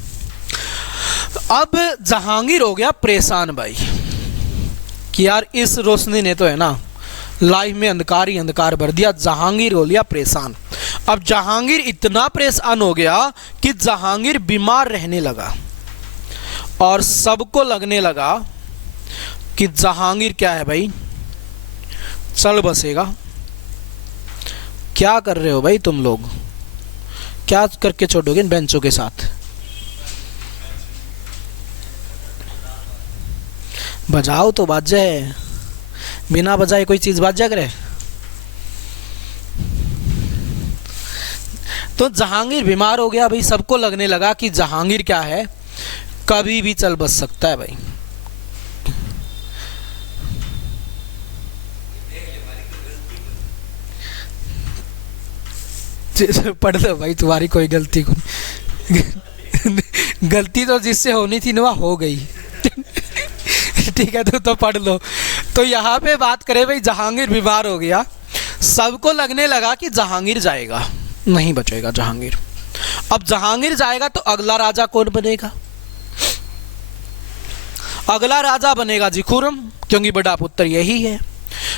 अब जहांगीर हो गया परेशान भाई कि यार इस रोशनी ने तो है ना लाइफ में अंधकार ही अंधकार भर दिया। जहांगीर हो लिया परेशान। अब जहांगीर इतना परेशान हो गया कि जहांगीर बीमार रहने लगा और सबको लगने लगा कि जहांगीर क्या है भाई, चल बसेगा। क्या कर रहे हो भाई तुम लोग, क्या करके छोड़ोगे इन बेंचों के साथ। बजाओ तो बाजा है, बिना बजाए कोई चीज बाजा करे। तो जहांगीर बीमार हो गया भाई, सबको लगने लगा कि जहांगीर क्या है, कभी भी चल बस सकता है भाई। पढ़ लो भाई, तुम्हारी कोई गलती को गलती तो जिससे होनी थी ना वह हो गई। ठीक है तो पढ़ लो। तो यहाँ पे बात करें भाई, जहांगीर बीमार हो गया, सबको लगने लगा कि जहांगीर जाएगा, नहीं बचेगा जहांगीर। अब जहांगीर जाएगा तो अगला राजा कौन बनेगा, अगला राजा बनेगा जी खुर्रम, क्योंकि बड़ा पुत्र यही है।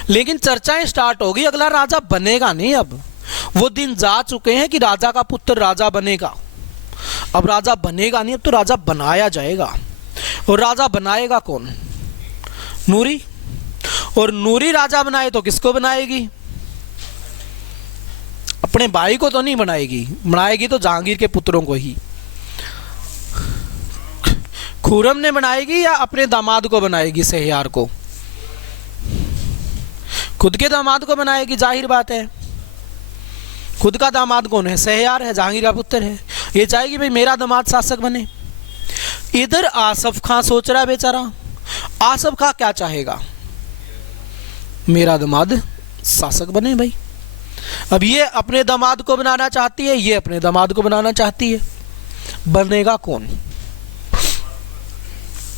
लेकिन चर्चाएं स्टार्ट होगी, अगला राजा बनेगा नहीं। अब वो दिन जा चुके हैं कि राजा का पुत्र राजा बनेगा। अब राजा बनेगा नहीं, अब तो राजा बनाया जाएगा। और राजा बनाएगा कौन, नूरी। और नूरी राजा बनाए तो किसको बनाएगी, अपने भाई को तो नहीं बनाएगी, बनाएगी तो जहांगीर के पुत्रों को ही। खुर्रम ने बनाएगी या अपने दामाद को बनाएगी, शहरयार को। खुद के दामाद को बनाएगी, जाहिर बात है। खुद का दामाद कौन है, शहरयार है, जहांगीर का पुत्र है। ये चाहेगी भाई मेरा दामाद शासक बने। इधर आसफ खां सोच रहा है बेचारा, आसफ खां क्या चाहेगा, मेरा दामाद शासक बने भाई। अब ये अपने दामाद को बनाना चाहती है, ये अपने दामाद को बनाना चाहती है। बनेगा कौन,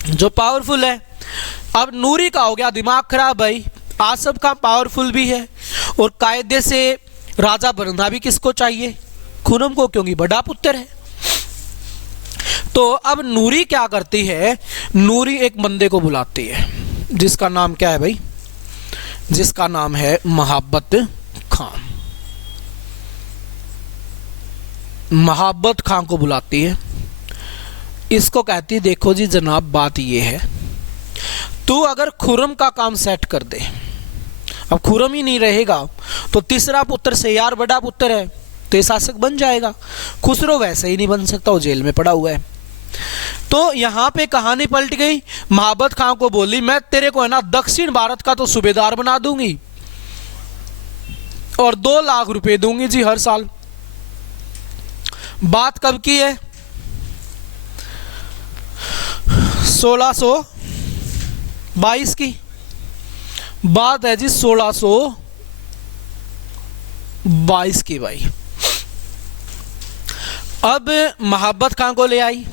जो पावरफुल है। अब नूरी का हो गया दिमाग खराब भाई, आसफ का पावरफुल भी है और कायदे से राजा बनना भी किसको चाहिए, खुर्रम को, क्योंकि बड़ा पुत्र है। तो अब नूरी क्या करती है, नूरी एक बंदे को बुलाती है जिसका नाम क्या है भाई, जिसका नाम है महाबत खां। महाबत खां को बुलाती है, इसको कहती है देखो जी जनाब बात ये है, तू अगर खुर्रम का काम सेट कर दे, अब खुर्रम ही नहीं रहेगा तो तीसरा पुत्र शहरयार बड़ा पुत्र है तो ये शासक बन जाएगा। खुसरो वैसे ही नहीं बन सकता, वो जेल में पड़ा हुआ है। तो यहाँ पे कहानी पलट गई। महाबत खां को बोली मैं तेरे को है ना दक्षिण भारत का तो सूबेदार बना दूंगी और 2 लाख रुपए दूंगी जी हर साल। बात कब की है, 1622 की बात है जी, 1622 की भाई। अब महाबत खां को ले आई,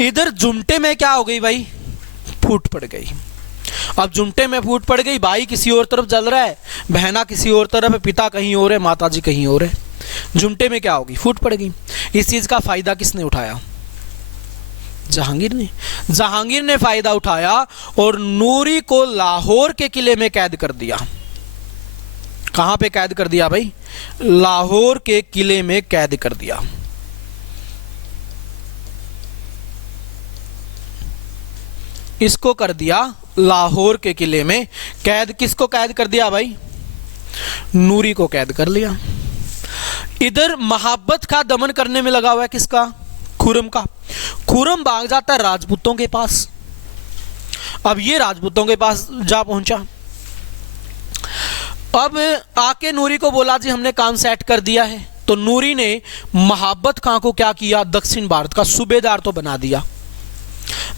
इधर जुमटे में क्या हो गई भाई, फूट पड़ गई। अब जुमटे में फूट पड़ गई, भाई किसी और तरफ जल रहा है, बहना किसी और तरफ है, पिता कहीं और है, माता जी कहीं और है। जुमटे में क्या होगी, फूट पड़ेगी। इस चीज का फायदा किसने उठाया, जहांगीर ने। जहांगीर ने फायदा उठाया और नूरी को लाहौर के किले में कैद कर दिया। कहां पे कैद कर दिया भाई, लाहौर के किले में कैद कर दिया। इसको कर दिया लाहौर के किले में कैद। किसको कैद कर दिया भाई, नूरी को कैद कर लिया। इधर मोहब्बत का दमन करने में लगा हुआ है किसका, खुर्रम का। खुर्रम भाग जाता है राजपूतों के पास। अब ये राजपूतों के पास जा पहुंचा। अब आके नूरी को बोला जी हमने काम सेट कर दिया है। तो नूरी ने मोहब्बत खां को क्या किया, दक्षिण भारत का सूबेदार तो बना दिया।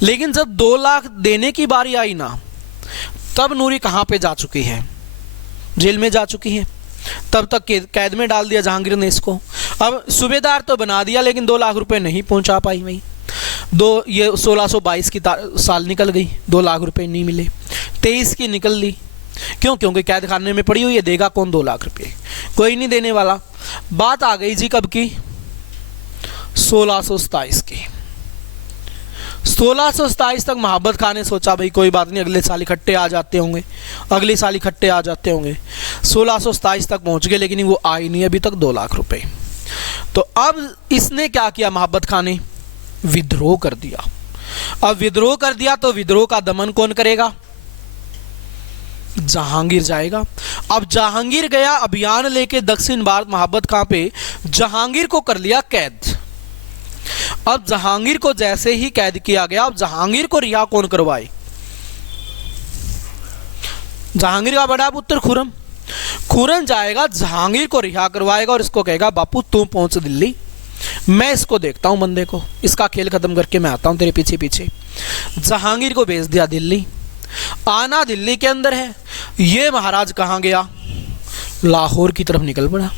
लेकिन जब 2 लाख देने की बारी आई ना, तब नूरी कहां पे जा चुकी है, जेल में जा चुकी है। तब तक कैद में डाल दिया जहांगीर ने इसको। अब सूबेदार तो बना दिया लेकिन 2 लाख रुपए नहीं पहुंचा पाई भाई। ये 1622 की साल निकल गई, 2 लाख रुपए नहीं मिले। 23 की निकल ली। क्यों, क्योंकि कैद खाने में पड़ी हुई है, देगा कौन 2 लाख रुपए, कोई नहीं देने वाला। बात आ गई जी कब की, 1627 की। 1627 तक मोहब्बत खां ने सोचा भाई कोई बात नहीं, अगले साल इकट्ठे आ जाते होंगे, अगले साल इकट्ठे आ जाते होंगे। 1627 तक पहुंच गए लेकिन वो आई नहीं अभी तक 2 लाख रुपए। तो अब इसने क्या किया, मोहब्बत खां ने विद्रोह कर दिया। अब विद्रोह कर दिया तो विद्रोह का दमन कौन करेगा, जहांगीर जाएगा। अब जहांगीर गया अभियान लेके दक्षिण भारत मोहब्बत खां पे, जहांगीर को कर लिया कैद। अब जहांगीर को जैसे ही कैद किया गया, अब जहांगीर को रिहा कौन करवाए, जहांगीर का बड़ा पुत्र खुर्रम। खुर्रम जाएगा जहांगीर को रिहा करवाएगा और इसको कहेगा बापू तू पहुंच दिल्ली, मैं इसको देखता हूं बंदे को, इसका खेल खत्म करके मैं आता हूं तेरे पीछे पीछे। जहांगीर को भेज दिया दिल्ली। आना दिल्ली के अंदर है। ये महाराज कहां गया, लाहौर की तरफ निकल पड़ा।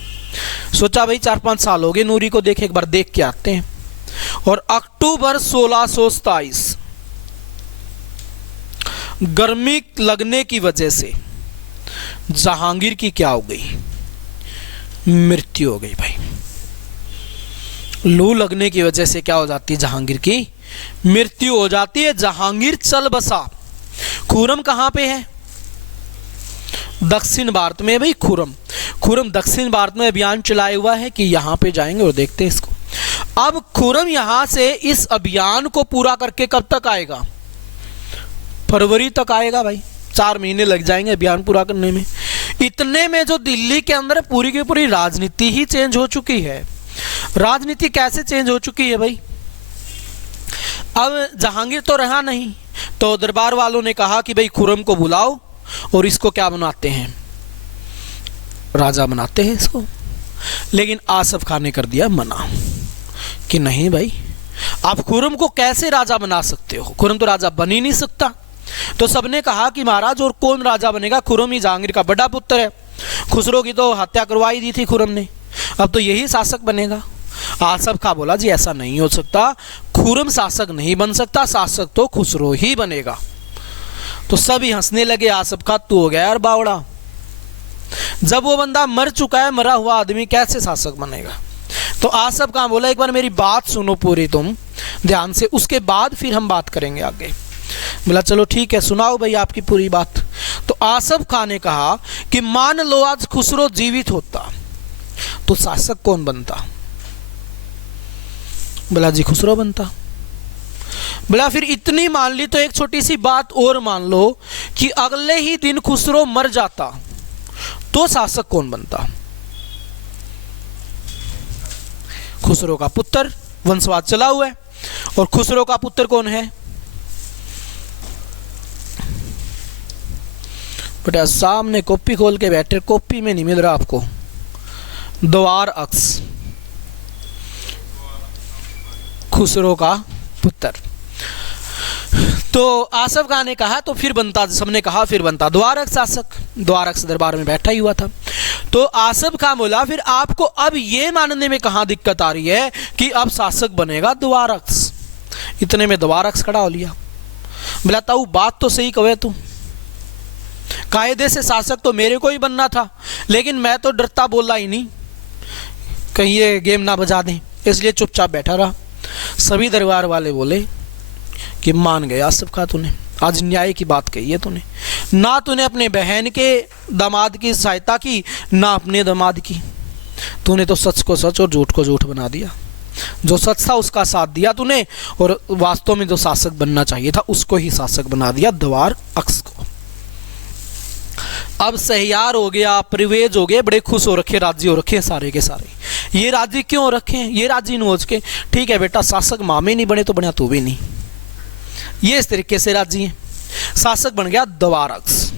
सोचा भाई 4-5 साल हो गए नूरी को देखे, एक बार देख के आते हैं। और अक्टूबर 1627 गर्मी लगने की वजह से जहांगीर की क्या हो गई, मृत्यु हो गई भाई। लू लगने की वजह से क्या हो जाती है, जहांगीर की मृत्यु हो जाती है। जहांगीर चल बसा। खुर्रम कहां पे है, दक्षिण भारत में भाई। खुर्रम दक्षिण भारत में अभियान चलाए हुआ है कि यहां पे जाएंगे और देखते हैं इसको। अब खुर्रम यहां से इस अभियान को पूरा करके कब तक आएगा, फरवरी तक आएगा भाई। 4 महीने लग जाएंगे अभियान पूरा करने में। इतने में जो दिल्ली के अंदर पूरी की पूरी राजनीति ही चेंज हो चुकी है। राजनीति कैसे चेंज हो चुकी है भाई, अब जहांगीर तो रहा नहीं, तो दरबार वालों ने कहा कि भाई खुर्रम को बुलाओ और इसको क्या बनाते हैं, राजा बनाते हैं इसको। लेकिन आसफ खान ने कर दिया मना कि नहीं भाई, आप खुर्रम को कैसे राजा बना सकते हो, खुर्रम तो राजा बन ही नहीं सकता। तो सबने कहा कि महाराज और कौन राजा बनेगा, खुर्रम ही जहांगीर का बड़ा पुत्र है, खुसरो की तो हत्या करवाई दी थी खुर्रम ने, अब तो यही शासक बनेगा। आसफ खां बोला जी ऐसा नहीं हो सकता, खुर्रम शासक नहीं बन सकता, शासक तो खुसरो ही बनेगा। तो सभी हंसने लगे। आसफ खां तू हो गया यार बावड़ा, जब वो बंदा मर चुका है, मरा हुआ आदमी कैसे शासक बनेगा। तो आसफ खां बोला एक बार मेरी बात सुनो पूरी तुम ध्यान से, उसके बाद फिर हम बात करेंगे आगे। बोला चलो ठीक है, सुनाओ भाई आपकी पूरी बात। तो आसफ खां ने कहा कि मान लो आज खुसरो जीवित होता तो शासक कौन बनता। बोला जी खुसरो बनता। बोला फिर इतनी मान ली तो एक छोटी सी बात और मान लो कि अगले ही दिन खुसरो मर जाता तो शासक कौन बनता। खुसरो का पुत्र, वंशवाद चला हुआ है। और खुसरो का पुत्र कौन है, बेटा सामने कॉपी खोल के बैठे, कॉपी में नहीं मिल रहा आपको, द्वार अक्स, खुसरो का पुत्र। तो आसफ खां ने कहा तो फिर बनता, सबने कहा फिर बनता द्वारक शासक। द्वारक दरबार में बैठा ही हुआ था। तो आसफ खां बोला फिर आपको अब ये मानने में कहां दिक्कत आ रही है कि अब शासक बनेगा द्वारक। इतने में द्वारक खड़ा हो लिया। बोला ताऊ बात तो सही कहे तू, कायदे से शासक तो मेरे को ही बनना था, लेकिन मैं तो डरता बोला ही नहीं, कहीं ये गेम ना बजा दें, इसलिए चुपचाप बैठा रहा। सभी दरबार वाले बोले कि मान गया आसफ खां, तूने आज न्याय की बात कही है तूने, ना तूने अपने बहन के दामाद की सहायता की ना अपने दामाद की, तूने तो सच को सच और झूठ को झूठ बना दिया। जो सच था उसका साथ दिया तूने, और वास्तव में जो शासक बनना चाहिए था उसको ही शासक बना दिया, द्वार अक्ष को। अब सहियार हो गया, प्रवेज हो गए, बड़े खुश हो रखे, राजी हो रखे सारे के सारे। ये राजी क्यों रखे? ये राजी नोच के, ठीक है बेटा शासक मामे नहीं बने तो बना तू भी नहीं, ये इस तरीके से राजी है। शासक बन गया द्वार अक्ष।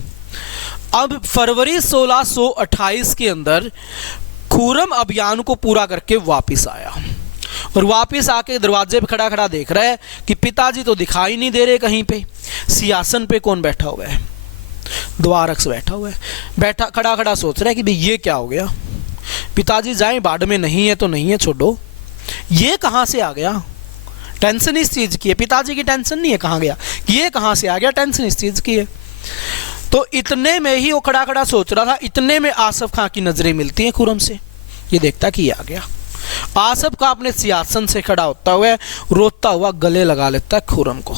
अब फरवरी 1628 के अंदर खुरम अभियान को पूरा करके वापिस आया, और वापिस आके दरवाजे पे खड़ा खड़ा देख रहा है कि पिताजी तो दिखाई नहीं दे रहे कहीं पे, सिंहासन पे कौन बैठा हुआ है? द्वार अक्ष बैठा हुआ है। बैठा खड़ा खड़ा सोच रहा है कि भाई ये क्या हो गया, पिताजी जाए बाढ़ में, नहीं है तो नहीं है, छोड़ो, ये कहाँ से आ गया? टेंशन इस चीज़ की है, पिताजी की टेंशन नहीं है कहाँ गया, ये कहाँ से आ गया, टेंशन इस चीज़ की है। तो इतने में ही वो खड़ा खड़ा सोच रहा था, इतने में आसफ खां की नजरें मिलती हैं खुरम से। ये देखता कि ये आ गया। आसफ खां अपने सिंहासन से खड़ा होता हुआ रोता हुआ गले लगा लेता है खुरम को,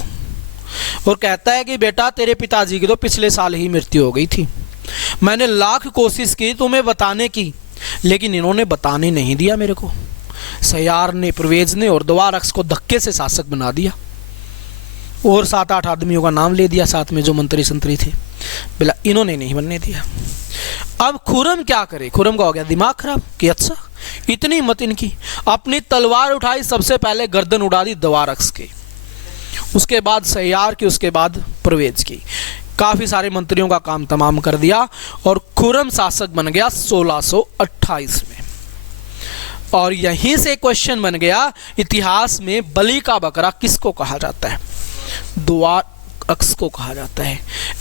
और कहता है कि बेटा तेरे पिताजी की तो पिछले साल ही मृत्यु हो गई थी, मैंने लाख कोशिश की तुम्हें बताने की, लेकिन इन्होंने बताने नहीं दिया मेरे को। सयार ने, प्रवेज ने और द्वार अक्ष को धक्के से शासक बना दिया, और 7-8 आदमियों का नाम ले दिया साथ में जो मंत्री संतरी थे, बोला इन्होंने नहीं बनने दिया। अब खुरम क्या करे? खुरम का हो गया दिमाग खराब कि अच्छा इतनी हिम्मत इनकी, अपनी तलवार उठाई, सबसे पहले गर्दन उड़ा दी द्वार अक्ष की, उसके बाद सयार की, उसके बाद प्रवेज की, काफी सारे मंत्रियों का काम तमाम कर दिया, और खुरम शासक बन गया 1628 में। और यहीं से क्वेश्चन बन गया इतिहास में, बलि का बकरा किसको कहा जाता है? द्वार अक्ष को कहा जाता है।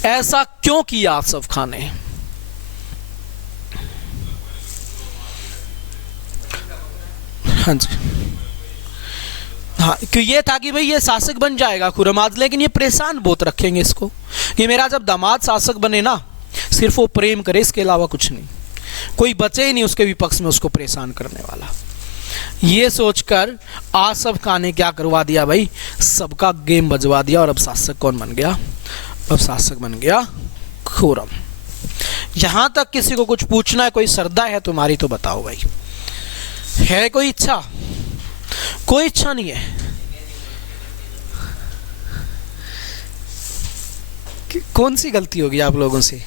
ऐसा क्यों किया आसफ खां ने? हाँ जी, हाँ, क्यों ये था कि भाई ये शासक बन जाएगा खुरम आज, लेकिन ये परेशान बहुत रखेंगे इसको कि मेरा जब दामाद शासक बने ना, सिर्फ वो प्रेम करे, इसके अलावा कुछ नहीं, कोई बचे ही नहीं उसके विपक्ष में उसको परेशान करने वाला। ये सोचकर आसफ खां ने क्या करवा दिया भाई, सबका गेम बजवा दिया, और अब शासक कौन बन गया? अब शासक बन गया खुरम। यहां तक किसी को कुछ पूछना है, कोई श्रद्धा है तुम्हारी तो बताओ भाई, है कोई इच्छा? कोई इच्छा नहीं है। कौन सी गलती होगी आप लोगों से?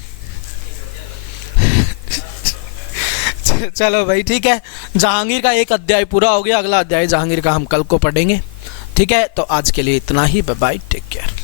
चलो भाई ठीक है, जहांगीर का एक अध्याय पूरा हो गया, अगला अध्याय जहांगीर का हम कल को पढ़ेंगे। ठीक है, तो आज के लिए इतना ही, बाय बाय, टेक केयर।